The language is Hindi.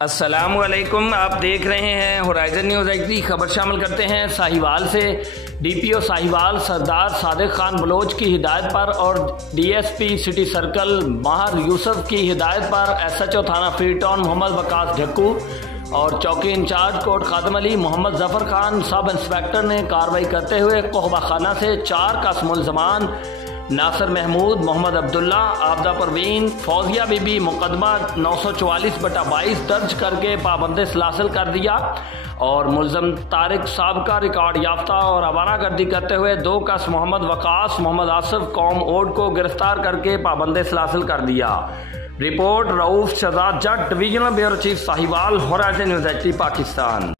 अस्सलामुअलैकुम, आप देख रहे हैं होराइजन न्यूज़ एचडी। खबर शामिल करते हैं साहिवाल से। डीपीओ साहिवाल सरदार सादिक खान बलोच की हिदायत पर और DSP city circle Mahar Yusuf की हिदायत पर एसएचओ थाना फ्री टाउन मोहम्मद वकास ढक्कू और चौकी incharge Kot Khadam Ali Mohammad Zafar Khan sub inspector ने कार्रवाई करते हुए कोहबा खाना से 4 का मुलजमान नासिर महमूद, मोहम्मद अब्दुल्ला, आबदा परवीन, फौजिया बीबी मुकदमा 944/22 दर्ज करके पाबंद सलासिल कर दिया और मुलजम तारिक साहब का रिकॉर्ड याफ्ता और आवारागर्दी करते हुए 2 कस मोहम्मद वकास, मोहम्मद आसिफ कौम ओड को गिरफ्तार करके पाबंद सलासिल कर दिया। Report Rauf Shahzad Jatt, divisional bureau chief Sahiwal, Horizon News HD, Pakistan.